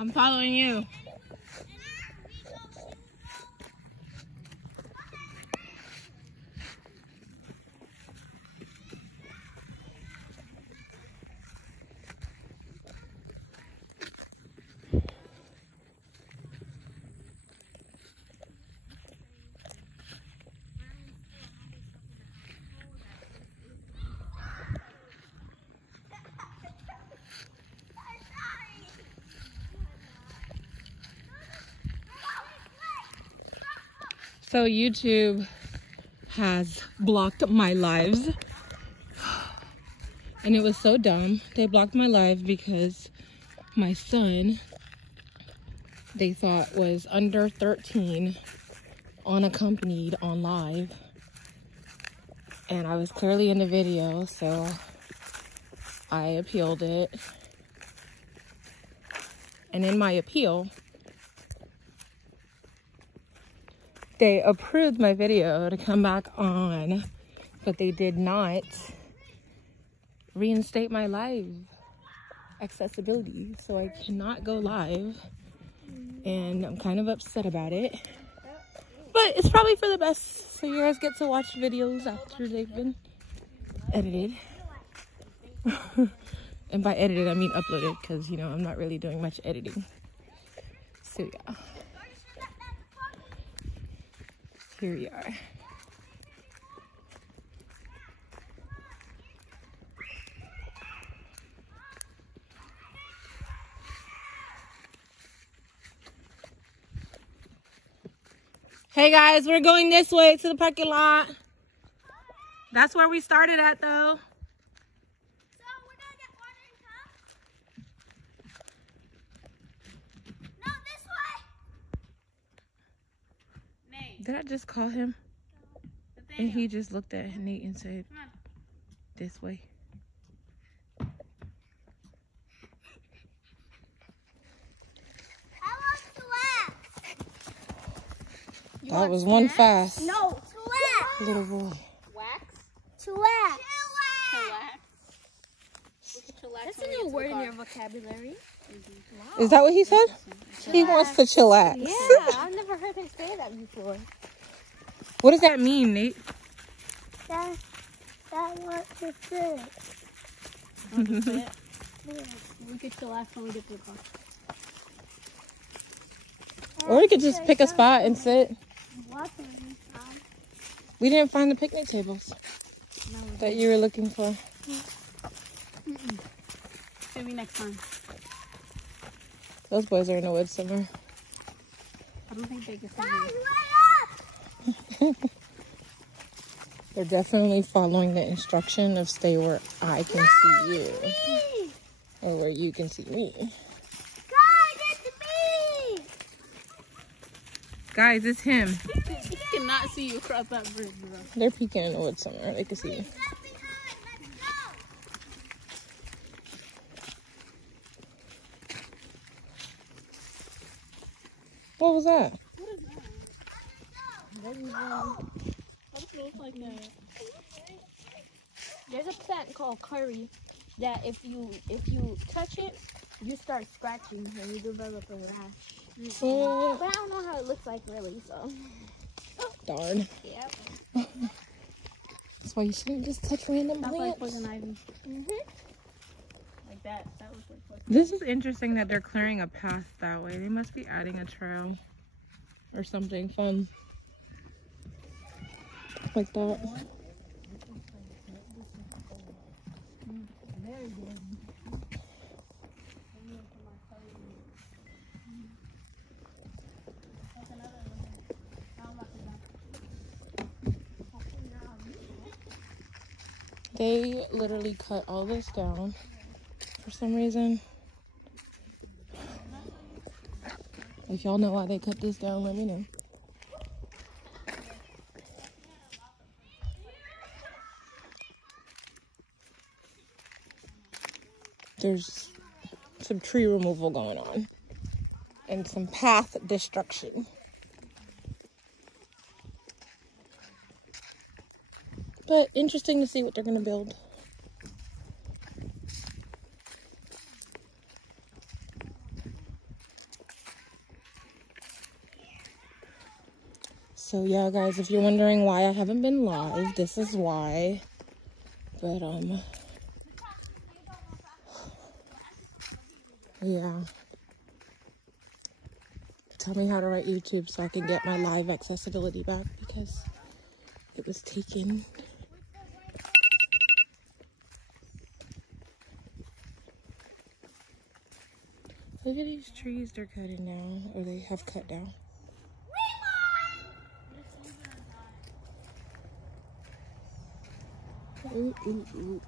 I'm following you. So YouTube has blocked my lives, and it was so dumb. They blocked my live because my son, they thought, was under 13, unaccompanied on live, and I was clearly in the video, so I appealed it. And in my appeal, they approved my video to come back on, but they did not reinstate my live accessibility. So I cannot go live, and I'm kind of upset about it. But it's probably for the best, so you guys get to watch videos after they've been edited. And by edited, I mean uploaded, because, you know, I'm not really doing much editing. So yeah. Here we are. Hey guys, we're going this way to the parking lot. That's where we started at though. So we're gonna get water and cups? No, this way! Nate. Did I just call him? And he just looked at Nate and said, this way. I want to That was one fast No, chillax. little boy. Wax? Chillax. Chillax. That's a new word in your vocabulary. Wow. Is that what he said? He wants to chillax. Yeah, I've never heard him say that before. What does that mean, Nate? That wants to sit. Yeah. We could chillax when we get to the car. Or we could just pick a spot and sit. We didn't find the picnic tables that you were looking for. Maybe next time. Those boys are in the woods somewhere. I don't think they can see Guys, me. wait up! They're definitely following the instruction of stay where I can see you. Or where you can see me. Guys, it's me! Guys, it's him. He cannot see you across that bridge, bro. They're peeking in the woods somewhere. They can see you. Get behind, let's go! What was that? What is that? What does it look like that? There's a plant called curry that if you touch it, you start scratching and you develop a rash. But I don't know how it looks like really, so. Darn. Yep. That's why you shouldn't just touch random That's like plants. poison ivy. Like that. That was like poison. This is interesting that they're clearing a path that way. They must be adding a trail or something fun like that. They literally cut all this down for some reason. If y'all know why they cut this down, let me know. There's some tree removal going on and some path destruction. But interesting to see what they're going to build. So yeah, guys, if you're wondering why I haven't been live, this is why. But yeah. Tell me how to write YouTube so I can get my live accessibility back because it was taken. Look at these trees they're cutting now, or they have cut down. Ooh, ooh, ooh.